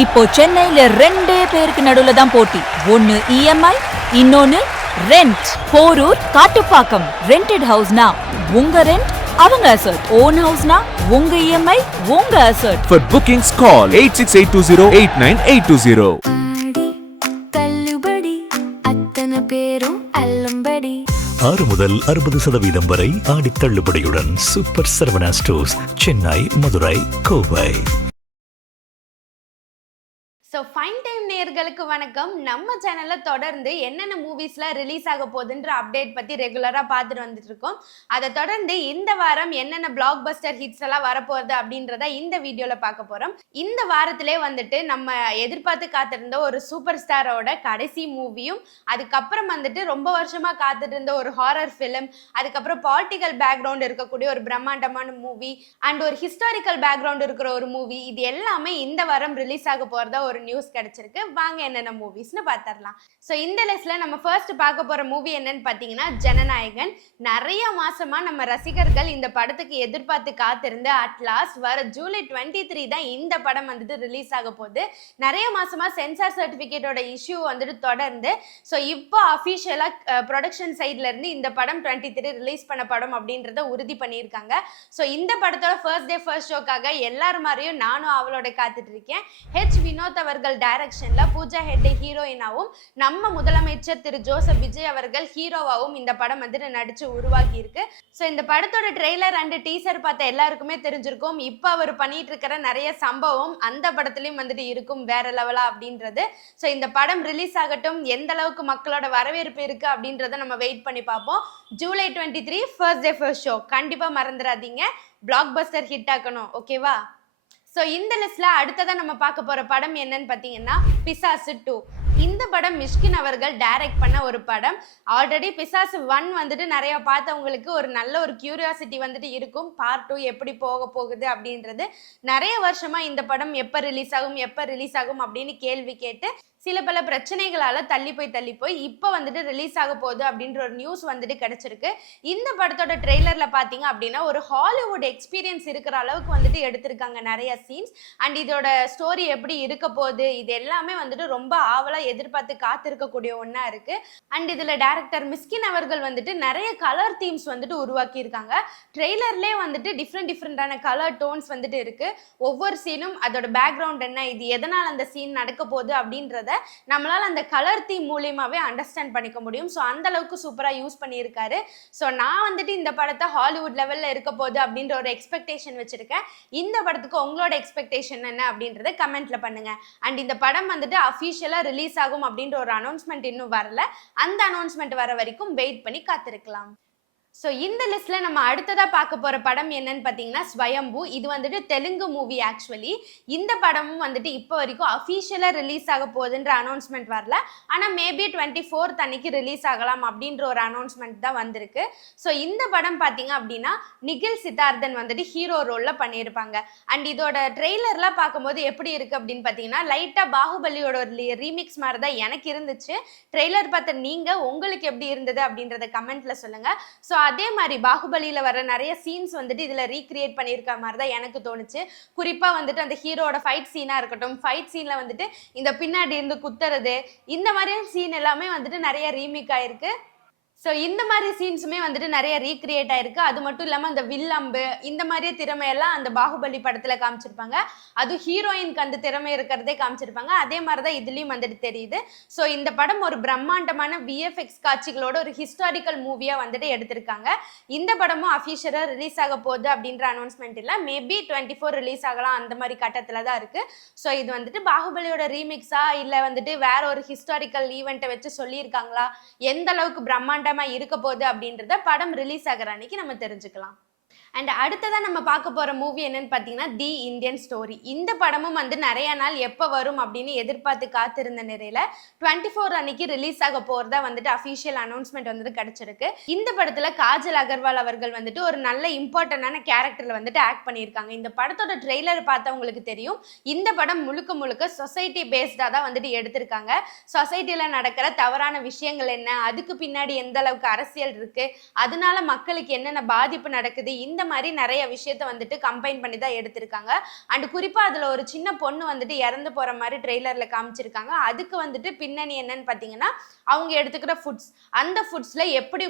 இப்போ சென்னையில ரெண்டே பேருக்கு நடுவுல தான் போட்டி. ஒன்னு இஎம்ஐ, இன்னொன்னு ரெண்ட். போரூர், காட்டுப்பாக்கம். ரெண்டட் ஹவுஸ்னா உங்க ரெண்ட், அவங்க அசர்ட். ஓன் ஹவுஸ்னா உங்க இஎம்ஐ, உங்க அசர்ட். For bookings call 8682089820. தள்ளுபடி 6 முதல் 60% வரை ஆடி தள்ளுபடியுடன் super Saravana stores, Chennai, Madurai, Kovai. So fine time நேயர்களுக்கு வணக்கம். நம்ம சேனலில் தொடர்ந்து என்னென்ன மூவிஸ்லாம் ரிலீஸ் ஆக போகுதுன்ற அப்டேட் பற்றி ரெகுலராக பார்த்துட்டு வந்துட்டு இருக்கோம். அதை தொடர்ந்து இந்த வாரம் என்னென்ன பிளாக் பஸ்டர் ஹிட்ஸ் எல்லாம் வரப்போகுது அப்படின்றத இந்த வீடியோவில் பார்க்க போகிறோம். இந்த வாரத்திலே வந்துட்டு நம்ம எதிர்பார்த்து காத்திருந்த ஒரு சூப்பர் ஸ்டாரோட கடைசி மூவியும், அதுக்கப்புறம் வந்துட்டு ரொம்ப வருஷமாக காத்துட்டு இருந்த ஒரு ஹாரர் ஃபிலிம், அதுக்கப்புறம் பாலிட்டிக்கல் பேக்ரவுண்ட் இருக்கக்கூடிய ஒரு பிரம்மாண்டமான மூவி அண்ட் ஒரு ஹிஸ்டாரிக்கல் பேக்ரவுண்ட் இருக்கிற ஒரு மூவி, இது எல்லாமே இந்த வாரம் ரிலீஸ் ஆக போகிறதா ஒரு நியூஸ் கிடைச்சிருக்கு. வாங்க என்னென்ன மூவிஸ்னு பார்த்துடலாம். ஸோ இந்த லிஸ்ட்ல நம்ம ஃபர்ஸ்ட் பார்க்க போற மூவி என்னன்னு பார்த்தீங்கன்னா ஜனநாயகன். நிறைய மாசமா நம்ம ரசிகர்கள் இந்த படத்துக்கு எதிர்பார்த்து காத்திருந்து அட்லாஸ்ட் வர ஜூலை 23 தான் இந்த படம் வந்துட்டு ரிலீஸ் ஆக போகுது. நிறைய மாசமா சென்சார் சர்டிபிகேட்டோட இஷ்யூ வந்துட்டு தொடர்ந்து ஸோ இப்போ அஃபிஷியலா ப்ரொடக்ஷன் சைட்ல இருந்து இந்த படம் 23 ரிலீஸ் பண்ண படம் அப்படின்றத உறுதி பண்ணியிருக்காங்க. ஸோ இந்த படத்தோட ஃபர்ஸ்ட் டே ஃபர்ஸ்ட் ஷோக்காக எல்லாரும் மாதிரியும் நானும் அவளோட காத்துட்டு இருக்கேன். வினோத் அவர்கள் டைரக்ஷன்ல பூஜா ஹெக்டே ஹீரோயினாவும், நம்ம முதலமைச்சர் திரு ஜோசப் விஜய் அவர்கள் ஹீரோவாவும் இந்த படம் வந்துட்டு நடிச்சு உருவாக்கி இருக்கு. ஸோ இந்த படத்தோட ட்ரெய்லர் அண்ட் டீசர் பார்த்த எல்லாருக்குமே தெரிஞ்சிருக்கும், இப்போ அவர் பண்ணிட்டு இருக்கிற நிறைய சம்பவம் அந்த படத்துலயும் வந்துட்டு இருக்கும் வேற லெவலா அப்படின்றது. ஸோ இந்த படம் ரிலீஸ் ஆகட்டும், எந்த அளவுக்கு மக்களோட வரவேற்பு இருக்கு அப்படின்றத நம்ம வெயிட் பண்ணி பார்ப்போம். July 23 first day first show கண்டிப்பா மறந்துடாதீங்க. பிளாக் பஸ்டர் ஹிட் ஆக்கணும், ஓகேவா? ஸோ இந்த லிஸ்ட்ல அடுத்ததான் நம்ம பார்க்க போற படம் என்னன்னு பார்த்தீங்கன்னா பிசாசு 2. இந்த படம் மிஷ்கின் அவர்கள் டைரக்ட் பண்ண ஒரு படம். ஆல்ரெடி பிசாசு 1 வந்துட்டு நிறைய பார்த்தவங்களுக்கு ஒரு நல்ல ஒரு கியூரியாசிட்டி வந்துட்டு இருக்கும், பார்ட் 2 எப்படி போக போகுது அப்படின்றது. நிறைய வருஷமா இந்த படம் எப்போ ரிலீஸ் ஆகும் அப்படின்னு கேள்வி கேட்டு சில பல பிரச்சனைகளால தள்ளி போய் இப்போ வந்துட்டு ரிலீஸ் ஆக போகுது அப்படின்ற ஒரு நியூஸ் வந்துட்டு கிடைச்சிருக்கு. இந்த படத்தோட ட்ரெய்லர்ல பார்த்தீங்க அப்படின்னா ஒரு ஹாலிவுட் எக்ஸ்பீரியன்ஸ் இருக்கிற அளவுக்கு வந்துட்டு எடுத்திருக்காங்க நிறைய சீன்ஸ். அண்ட் இதோட ஸ்டோரி எப்படி இருக்க போகுது, இது எல்லாமே வந்துட்டு ரொம்ப ஆவலா எதிர்பார்த்து காத்திருக்கக்கூடிய ஒன்றா இருக்கு. அண்ட் இதுல டைரக்டர் மிஷ்கின் அவர்கள் வந்துட்டு நிறைய கலர் தீம்ஸ் வந்துட்டு உருவாக்கி இருக்காங்க. ட்ரெய்லர்லேயே வந்துட்டு டிஃப்ரெண்டான கலர் டோன்ஸ் வந்துட்டு இருக்கு. ஒவ்வொரு சீனும் அதோட பேக்ரவுண்ட் என்ன, இது எதனால் அந்த சீன் நடக்க போகுது அப்படின்றத நம்மளால அந்த கலர் தீம் மூலியமாவே அண்டர்ஸ்டாண்ட் பண்ணிக்க முடியும். ஸோ அந்த அளவுக்கு சூப்பரா யூஸ் பண்ணியிருக்காரு. ஸோ நான் வந்துட்டு இந்த படத்தை ஹாலிவுட் லெவல்ல இருக்க போகுது அப்படின்ற ஒரு எக்ஸ்பெக்டேஷன் வச்சிருக்கேன். இந்த படத்துக்கு உங்களோட எக்ஸ்பெக்டேஷன் என்ன அப்படின்றத கமெண்ட்ல பண்ணுங்க. அண்ட் இந்த படம் வந்துட்டு அஃபிஷியலா ரிலீஸ் ஆகும் அப்படின்ற ஒரு அனௌன்ஸ்மெண்ட் இன்னும் வரல. அந்த அனௌன்ஸ்மெண்ட் வர வரைக்கும் வெயிட் பண்ணி காத்திருக்கலாம். ஸோ இந்த லிஸ்ட்ல நம்ம அடுத்ததாக பார்க்க போகிற படம் என்னன்னு பார்த்தீங்கன்னா ஸ்வயம்பு. இது வந்துட்டு தெலுங்கு மூவி. ஆக்சுவலி இந்த படமும் வந்துட்டு இப்போ வரைக்கும் அஃபிஷியலாக ரிலீஸ் ஆக போகுதுன்ற அனௌன்ஸ்மெண்ட் வரல. ஆனால் மேபி 24th அன்னைக்கு ரிலீஸ் ஆகலாம் அப்படின்ற ஒரு அனௌன்ஸ்மெண்ட் தான் வந்திருக்கு. ஸோ இந்த படம் பார்த்தீங்க அப்படின்னா நிகில் சித்தார்த்தன் வந்துட்டு ஹீரோ ரோலில் பண்ணியிருப்பாங்க. அண்ட் இதோட ட்ரெய்லர்லாம் பார்க்கும்போது எப்படி இருக்குது அப்படின்னு பார்த்தீங்கன்னா லைட்டாக பாகுபலியோட ஒரு ரீமிக்ஸ் மாதிரி தான் எனக்கு இருந்துச்சு. ட்ரெய்லர் பார்த்த நீங்கள் உங்களுக்கு எப்படி இருந்தது அப்படின்றத கமெண்ட்ல சொல்லுங்கள். ஸோ அதே மாதிரி பாகுபலியில வர நிறைய சீன்ஸ் வந்துட்டு இதுல ரீக்ரியேட் பண்ணியிருக்க மாதிரி தான் எனக்கு தோணுச்சு. குறிப்பா வந்துட்டு அந்த ஹீரோட ஃபைட் சீனா இருக்கட்டும், ஃபைட் சீன்ல வந்துட்டு இந்த பின்னாடி இருந்து குத்துறது, இந்த மாதிரியான சீன் எல்லாமே வந்துட்டு நிறைய ரீமேக் ஆயிருக்கு. ஸோ இந்த மாதிரி சீன்ஸுமே வந்துட்டு நிறைய ரீக்ரியேட் ஆயிருக்கு. அது மட்டும் இல்லாமல் அந்த வில்லம்பு இந்த மாதிரியே திறமையெல்லாம் அந்த பாகுபலி படத்தில் காமிச்சிருப்பாங்க. அதுவும் ஹீரோயினுக்கு அந்த திறமை இருக்கிறதே காமிச்சிருப்பாங்க. அதே மாதிரி தான் இதுலேயும் வந்துட்டு தெரியுது. ஸோ இந்த படம் ஒரு பிரம்மாண்டமான விஎஃப்எக்ஸ் காட்சிகளோட ஒரு ஹிஸ்டாரிக்கல் மூவியாக வந்துட்டு எடுத்திருக்காங்க. இந்த படமும் அஃபிஷியலாக ரிலீஸ் ஆக போகுது அப்படின்ற அனௌன்ஸ்மெண்ட் இல்லை. மேபி 24 ரிலீஸ் ஆகலாம், அந்த மாதிரி கட்டத்தில் தான் இருக்குது. ஸோ இது வந்துட்டு பாகுபலியோட ரீமிக்ஸா இல்லை வந்துட்டு வேற ஒரு ஹிஸ்டாரிக்கல் ஈவெண்ட்டை வச்சு சொல்லியிருக்காங்களா, எந்த அளவுக்கு பிரம்மாண்டமாக இருக்க போகுது அப்படின்றத படம் ரிலீஸ் ஆகிற அன்னைக்கு நம்ம தெரிஞ்சுக்கலாம். அண்ட் அடுத்ததான் நம்ம பார்க்க போகிற மூவி என்னன்னு பார்த்தீங்கன்னா தி இந்தியன் ஸ்டோரி. இந்த படமும் வந்து நிறைய நாள் எப்போ வரும் அப்படின்னு எதிர்பார்த்து காத்திருந்த நிலையில் 24 அன்னைக்கு ரிலீஸ் ஆக போகிறதா வந்துட்டு அஃபிஷியல் அனௌன்ஸ்மெண்ட் வந்துட்டு கிடச்சிருக்கு. இந்த படத்தில் காஜல் அகர்வால் அவர்கள் வந்துட்டு ஒரு நல்ல இம்பார்ட்டண்டான கேரக்டரில் வந்துட்டு ஆக்ட் பண்ணியிருக்காங்க. இந்த படத்தோட ட்ரெய்லர் பார்த்தவங்களுக்கு தெரியும், இந்த படம் முழுக்க சொசைட்டி பேஸ்டாக தான் வந்துட்டு எடுத்திருக்காங்க. சொசைட்டியில் நடக்கிற தவறான விஷயங்கள் என்ன, அதுக்கு பின்னாடி எந்த அளவுக்கு அரசியல் இருக்குது, அதனால மக்களுக்கு என்னென்ன பாதிப்பு நடக்குது, இந்த மாதிரி நிறைய விஷயத்த வந்துட்டு கம்பைன் பண்ணி தான் எடுத்திருக்காங்க. அண்ட் குறிப்பா அதுல ஒரு சின்ன பொண்ணு வந்துட்டு இறந்து போற மாதிரி ட்ரெய்லர்ல காமிச்சிருக்காங்க. அதுக்கு வந்துட்டு பின்னணி என்னன்னு பாத்தீங்கன்னா அவங்க எடுத்துக்கிற ஃபுட்ஸ், அந்த ஃபுட்ஸ்ல எப்படி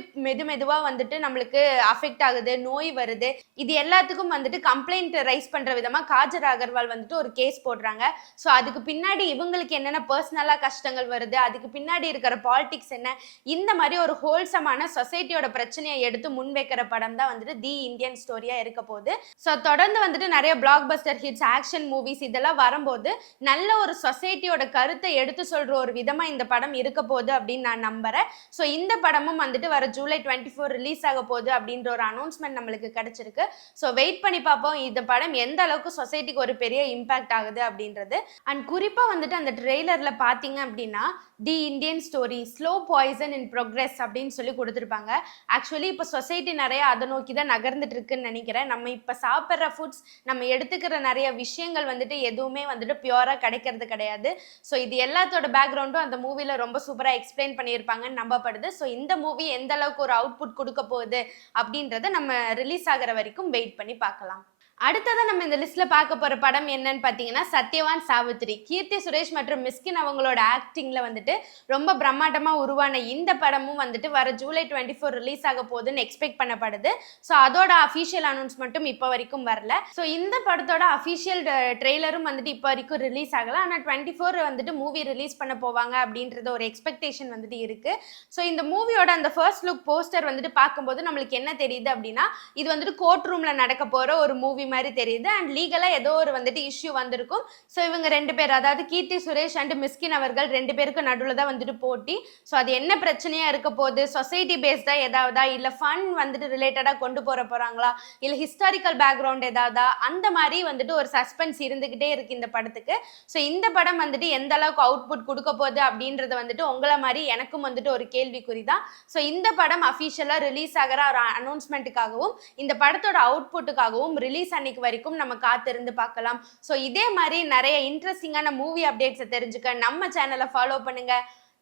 மெதுவா வந்துட்டு நம்மளுக்கு அஃபெக்ட் ஆகுது, நோய் வருது, இது எல்லாத்துக்கும் வந்துட்டு கம்ப்ளைண்ட் ரைஸ் பண்ற விதமா காஜல் அகர்வால் வந்துட்டு ஒரு கேஸ் போடுறாங்க. ஸோ அதுக்கு பின்னாடி இவங்களுக்கு என்னென்ன பர்சனலா கஷ்டங்கள் வருது, அதுக்கு பின்னாடி இருக்கிற பாலிடிக்ஸ் என்ன, இந்த மாதிரி ஒரு ஹோல்சமான சொசைட்டியோட பிரச்சனையை எடுத்து முன்வைக்கிற படம் தான் வந்துட்டு தி இந்தியன் ஸ்டோரியா இருக்க போகுது. ஸோ தொடர்ந்து வந்துட்டு நிறைய black Bastar hits, action movies இதெல்லாம் வரும்போது நல்ல ஒரு சொசைட்டியோட கருத்தை எடுத்து சொல்ற ஒரு விதமா இந்த படம் இருக்க போகுது அப்படின்னு நான் நம்புறேன். ஸோ இந்த படமும் வந்துட்டு வர ஜூலை 24 ரிலீஸ் ஆக போகுது அப்படின்ற ஒரு அனௌன்ஸ்மெண்ட் நம்மளுக்கு கிடைச்சிருக்கு. ஸோ வெயிட் பண்ணி பார்ப்போம் இந்த படம் எந்த அளவுக்கு சொசைட்டிக்கு ஒரு பெரிய இம்பாக்ட் ஆகுது அப்படின்றது. அண்ட் குறிப்பா வந்துட்டு அந்த ட்ரெய்லர்ல பாத்தீங்க அப்படின்னா the Indian story slow poison in progress அப்படின்னு சொல்லி கொடுத்துருப்பாங்க. ஆக்சுவலி இப்போ சொசைட்டி நிறைய அதை நோக்கி தான் நகர்ந்துட்டு இருக்குன்னு நினைக்கிறேன். நம்ம இப்போ சாப்பிட்ற ஃபுட்ஸ், நம்ம எடுத்துக்கிற நிறைய விஷயங்கள் வந்துட்டு எதுவுமே வந்துட்டு பியூரா கிடைக்கிறது கிடையாது. ஸோ இது எல்லாத்தோட பேக்ரவுண்டும் அந்த மூவில ரொம்ப சூப்பரா எக்ஸ்பிளைன் பண்ணியிருப்பாங்கன்னு நம்பப்படுது. ஸோ இந்த மூவி எந்த அளவுக்கு ஒரு அவுட்புட் கொடுக்க போகுது அப்படின்றத நம்ம ரிலீஸ் ஆகிற வரைக்கும் வெயிட் பண்ணி பார்க்கலாம். அடுத்ததான் நம்ம இந்த லிஸ்ட்ல பார்க்க போற படம் என்னன்னு பாத்தீங்கன்னா சத்யவான் சாவித்ரி. கீர்த்தி சுரேஷ் மற்றும் மிஸ்கின் அவங்களோட ஆக்டிங்ல வந்துட்டு ரொம்ப பிரம்மாண்டமா உருவான இந்த படமும் வந்துட்டு வர ஜூலை 24 ரிலீஸ் ஆக போகுதுன்னு எக்ஸ்பெக்ட் பண்ணப்படுது. ஸோ அதோட அஃபீஷியல் அனௌன்ஸ்மெண்ட்டும் இப்போ வரைக்கும் வரல. ஸோ இந்த படத்தோட அஃபீஷியல் ட்ரெய்லரும் வந்துட்டு இப்போ வரைக்கும் ரிலீஸ் ஆகல. ஆனால் 24 வந்துட்டு மூவி ரிலீஸ் பண்ண போவாங்க அப்படின்றது ஒரு எக்ஸ்பெக்டேஷன் வந்துட்டு இருக்கு. ஸோ இந்த மூவியோட அந்த ஃபர்ஸ்ட் லுக் போஸ்டர் வந்துட்டு பார்க்கும்போது நம்மளுக்கு என்ன தெரியுது அப்படின்னா இது வந்துட்டு கோர்ட் ரூம்ல நடக்க போற ஒரு மூவி மாதிரி தெரியுது. அண்ட் லீகலா ஏதோ ஒரு வந்துட்டு இஷ்யூ வந்திருக்கும். ஸோ இவங்க ரெண்டு பேர், அதாவது கீர்த்தி சுரேஷ் அண்ட் மிஸ்கின் அவர்கள் ரெண்டு பேருக்கு நடுவில் தான் வந்துட்டு போட்டி. ஸோ அது என்ன பிரச்சனையா இருக்க போகுது, சொசைட்டி பேஸ்டா ஏதாவதா, இல்ல ஃபன் வந்துட்டு ரிலேட்டடா கொண்டு போறாங்களா, இல்ல ஹிஸ்டாரிக்கல் பேக்ரவுண்ட் ஏதாவதா, அந்த மாதிரி வந்துட்டு ஒரு சஸ்பென்ஸ் இருந்துகிட்டே இருக்கு இந்த படத்துக்கு. ஸோ இந்த படம் வந்துட்டு எந்த அளவுக்கு அவுட்புட் கொடுக்க போகுது அப்படின்றது வந்துட்டு உங்களை மாதிரி எனக்கும் வந்துட்டு ஒரு கேள்விக்குறி தான். ஸோ இந்த படம் அஃபீஷியலா ரிலீஸ் ஆகிற ஒரு அனௌன்ஸ்மெண்ட்டுக்காகவும் இந்த படத்தோட அவுட்புட்டுக்காகவும் ரிலீஸ் அன்னைக்கு வரைக்கும் நம்ம காத்திருந்து பார்க்கலாம். ஸோ இதே மாதிரி நிறைய இன்ட்ரெஸ்டிங்கான மூவி அப்டேட்ஸை தெரிஞ்சுக்க நம்ம சேனலை ஃபாலோ பண்ணுங்க.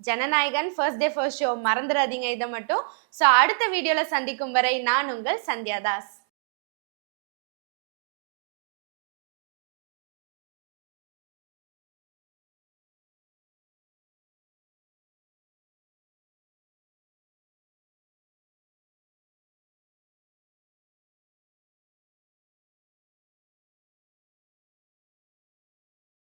Jananayagan first day first show மறந்துடாதீங்க இதை மட்டும். ஸோ அடுத்த வீடியோல சந்திக்கும் வரை நான் உங்கள் சந்தியா தாஸ்.